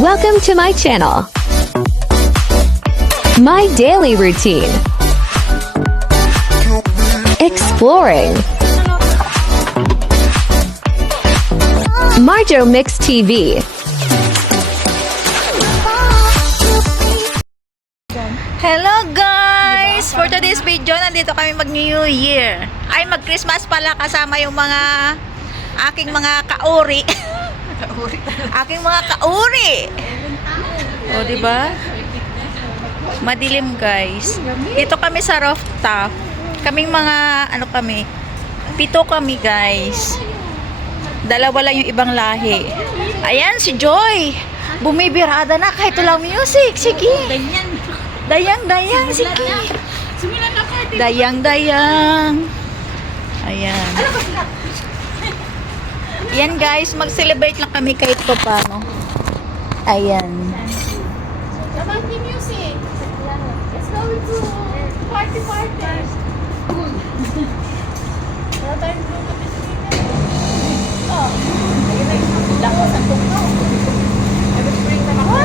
Welcome to my channel. My daily routine. Exploring. Marjo Mix TV. Hello guys! For today's video, nandito kami mag-New Year. Ay, mag-Christmas pala kasama yung mga aking mga kauri. Aking mga kauri. O, diba? Madilim guys. Dito kami sa rooftop. Kaming mga, ano kami, 7 kami guys. 2 lang yung ibang lahi. Ayan, si Joy. Bumibirada na kahit walang music. Sige. Dayang, sige. Dayang. Ayan. Yan guys, mag-celebrate lang kami kahit pa paano. Ayan. Romantic music. Let's go to party. Cool. Wala tayong Bluetooth speaker. Oh. Ayun na yung lakos ang tugno. I will bring them ako.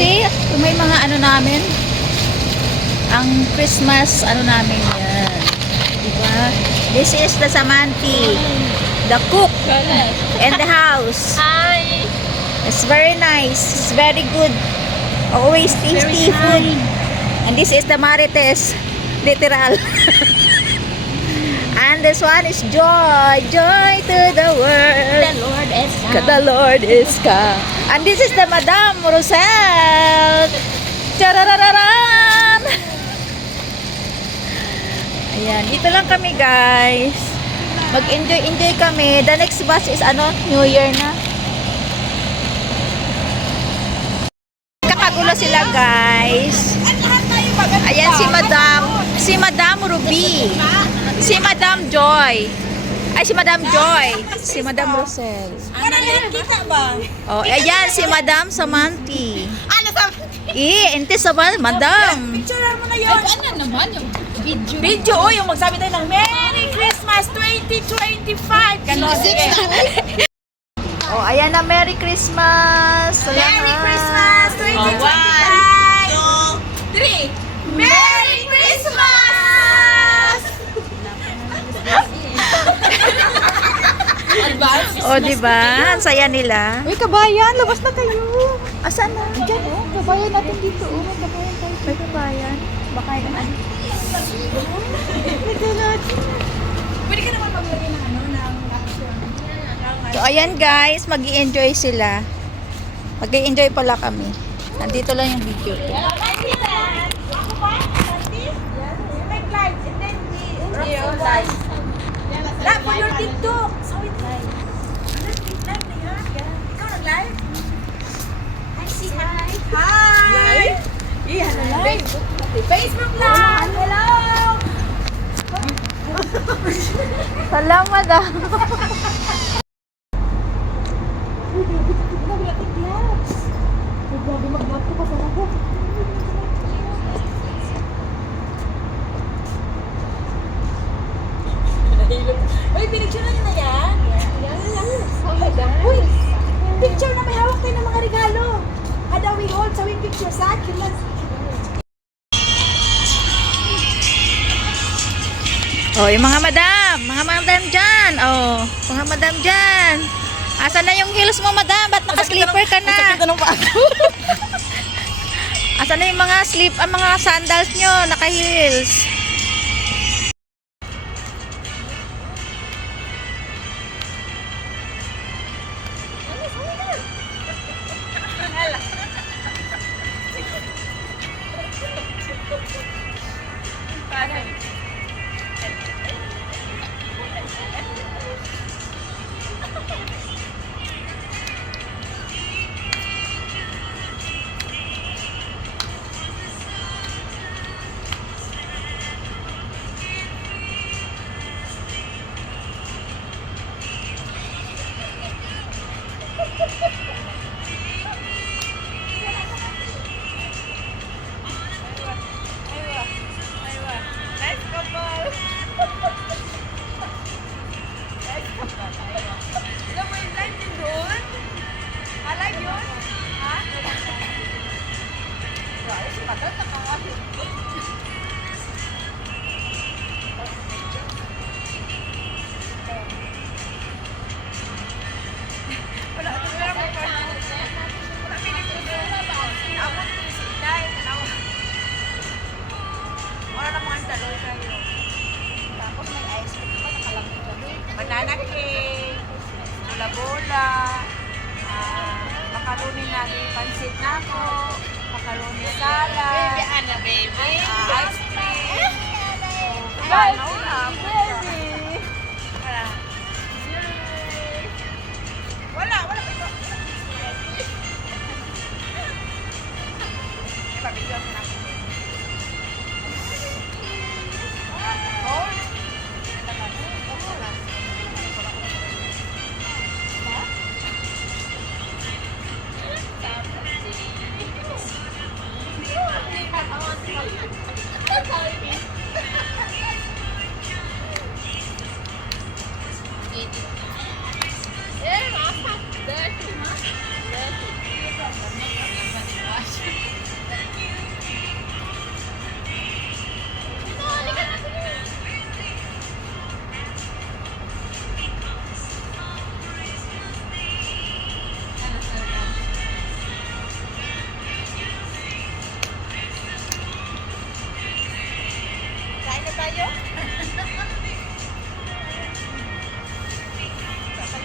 See, may mga ano namin. Ang Christmas, ano namin yan. Diba? This is the Samanti. The cook. And the house. Hi. It's very nice. It's very good. Always tasty food. And this is the Marites. Literal. And this one is joy. Joy to the world. The Lord is come. The Lord is come. And this is the Madame Rosel. Charararan! Ayan, dito lang kami guys. Mag-enjoy kami. The next batch is ano? New Year na. Kakagulo sila guys. Ayan si Madame Ruby. Si Madame Joy. Ay, si Madame Joy. Si Madame Rosel. Kita ba? Oh, ayan si Madame Samanti. Ente sa ba, Madam? Picturean mo na yun. Ay, ano naman yung video? Video, oh, yung magsabi tayo ng Merry Christmas 2025. Ganon. Oh, ayan na, Merry Christmas. Merry Christmas 2025. 1, 2, 3. Merry Christmas! Oh, diba? Ang saya nila. Uy, kabayan, labas na kayo. Asan na? Diyan, oh. Kabayan natin dito, oh. Kabayan tayo. May kabayan. Baka yung ano. Pwede ka naman maglagay ng ano, ng action. So, ayan guys, mag-i-enjoy sila. Mag-i-enjoy pala kami. Nandito lang yung video. Live for your TikTok. So it live. Live na yan. Ikaw nag-live? Hi, si hi. Hi. Yeah, live. Facebook live. Hello. Salamat ah. Uy, pinicture na niyo na yan? Uy, picture na may hawak tayo ng mga regalo. Kada we hold, so we picture sa akin. Oh, yung mga madam dyan. Oh, mga madam dyan. Asan na yung heels mo, madam? Ba't naka-slipper ka na? Asan na yung mga mga sandals nyo, naka-heels? Macaroni natin, pansit na po, macaroni salad. Baby, Ana, baby. Ice cream. Ano na, baby. Wala pa ito. Pabigyan ko na. Hold. Kain na tayo?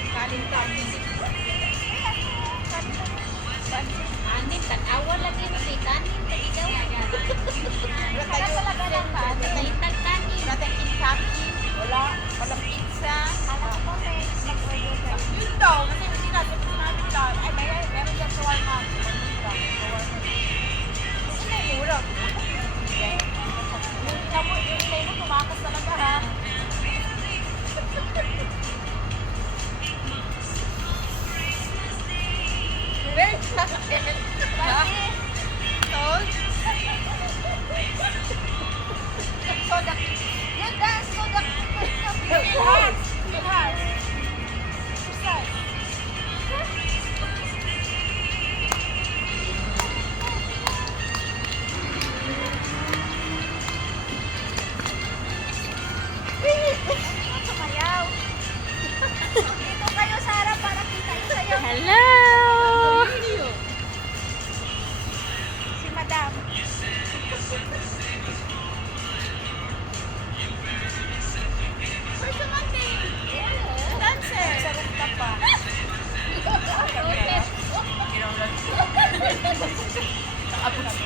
Kanin tayo. Anin, tanawa lagi mo kay kanin. Wala talaga ng kanin. Kahitag kanin. Wala. Walang pizza. Alam ko may mag-order ka. Yun daw. Kasi hindi natin sinabi lang. Ay, meron dyan sa Walmart. Kasi na yung mura. Yung ilay mo, tumakas talaga ha. Wait. Ha? Tol? Soda. Yan, that's soda. It has. Exercise. Sumayaw. Dito kayo, Sarah, para kita yung sayo. Hello! Si Madam. Where's the Monday? Dancer. Sa rooftop pa.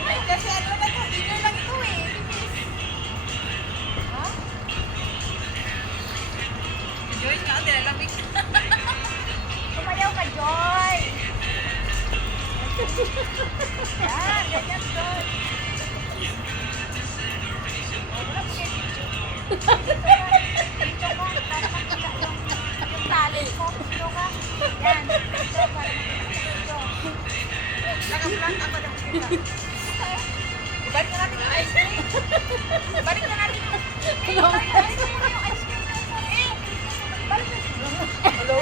Ay, kasi ano na to? Dinner lang ito eh. Ha? Joy nga, nilalamig. Sumayaw ka, Joy. Yan, ganyan, Joy. Wala po kayo video. Video mo, para makita yung talent mo. Video ka. Yan, video, para makita yung video. Naka-vlog ako ng video. Ibalik na natin yung ice cream. Ibalik na natin yung ice cream. Ibalik na. Hello?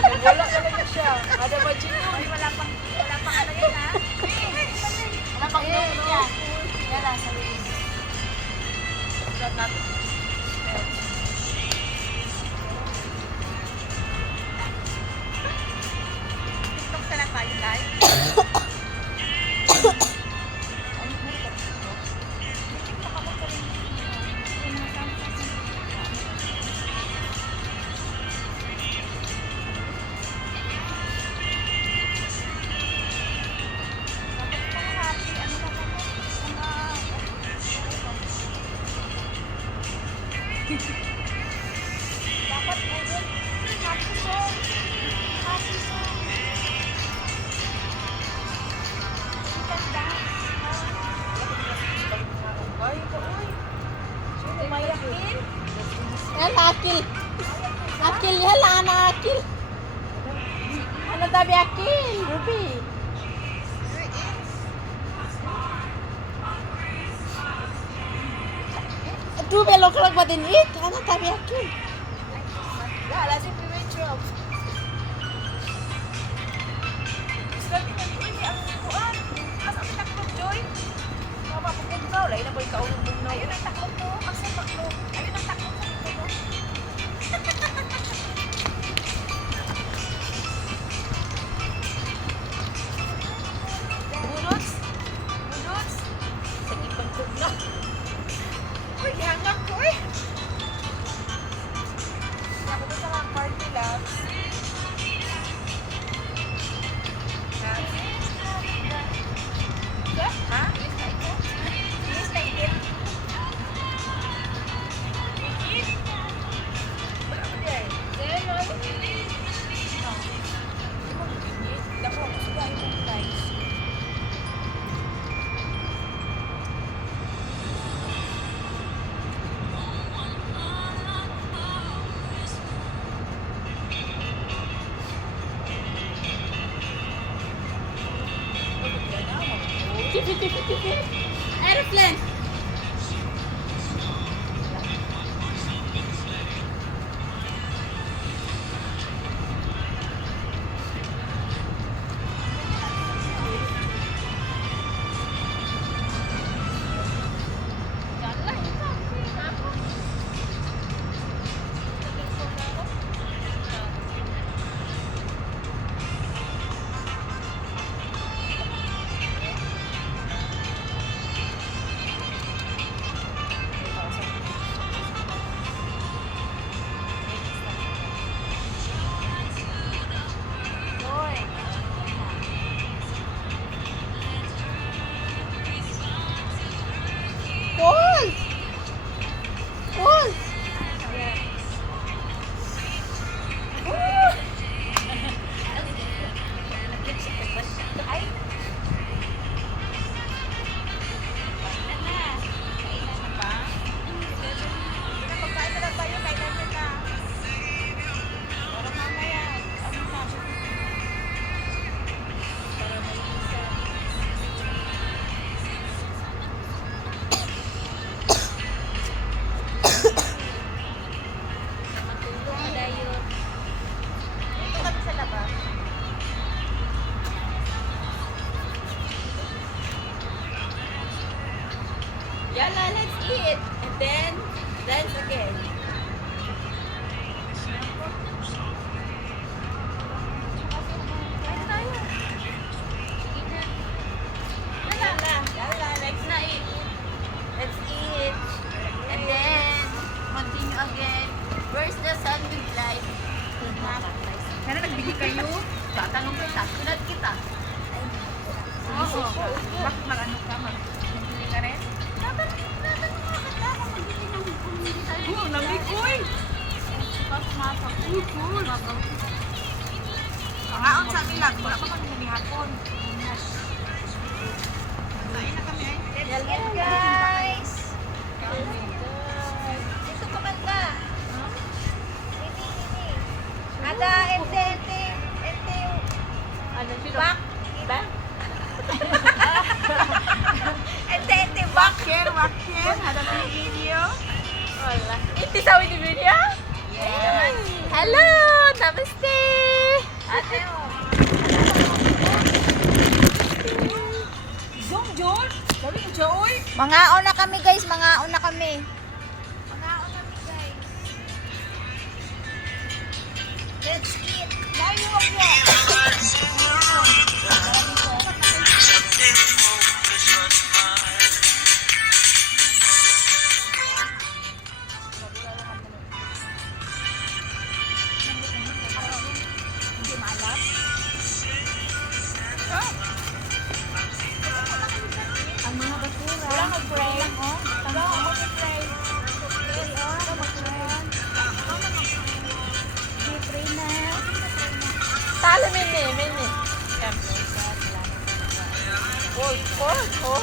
Wala talaga siya. Ada ba Gino? Ay, wala pang ano yan ha? Wala pang inumin yan. Yan lang, sabihin. Shot natin. TikTok ka lang tayo live. TikTok ako pa rin. Dapat budol. Happy song. Happy song. You can dance. Ay, ito, uy. Sino may akil? Yan, akil. Akil yan, ana akil. Ano tabi akil? Ruby. Tu belok lang ba din it? Ano tabi akil? Yeah, let's say we went 12. Sabi ko, hindi ang kuan. As ang taklog, Joy. Mga papagugnaw. Lain na ko yung kaunong bugnaw. Ayun ang taklog to. Asa taklog. Ayun ang taklog sa dito. Budots? Budots? Sa ipang bugnaw. Uy, hangak ko eh. Sabi ko sa mga party labs. Aeroplane. Cool! Cool! Yala, let's eat. And then, dance again. Yala, let's na eat. Let's eat. And then, continue again. Where's the sun with light? Sana nagbigay kayo? Tatanong ko sa sunod kita. Oo. Bakit mag-ano ka? Mag-bili ka rin? Oo, lamig ko eh. Cool. Pangaon sa ilag, wala pa kami hapon. Kain na kami eh. Let's get guys. Dito ka man ka. Ini. Ada ente. Ano sino? Back. Back? Ente. Wakir. Ada video. Wala. Iti sa di video? Yes. Hello! Namaste! Ate oh. Zoom, John. Sabi ko, Joy. Mangaon na kami, guys. Mangaon na kami, guys. Let's eat. Layo ako. Hindi maalat. Ang mga basura. Wala mag-pray. Wala mag-pray. Pray na. Talo mini. Cold. Oh!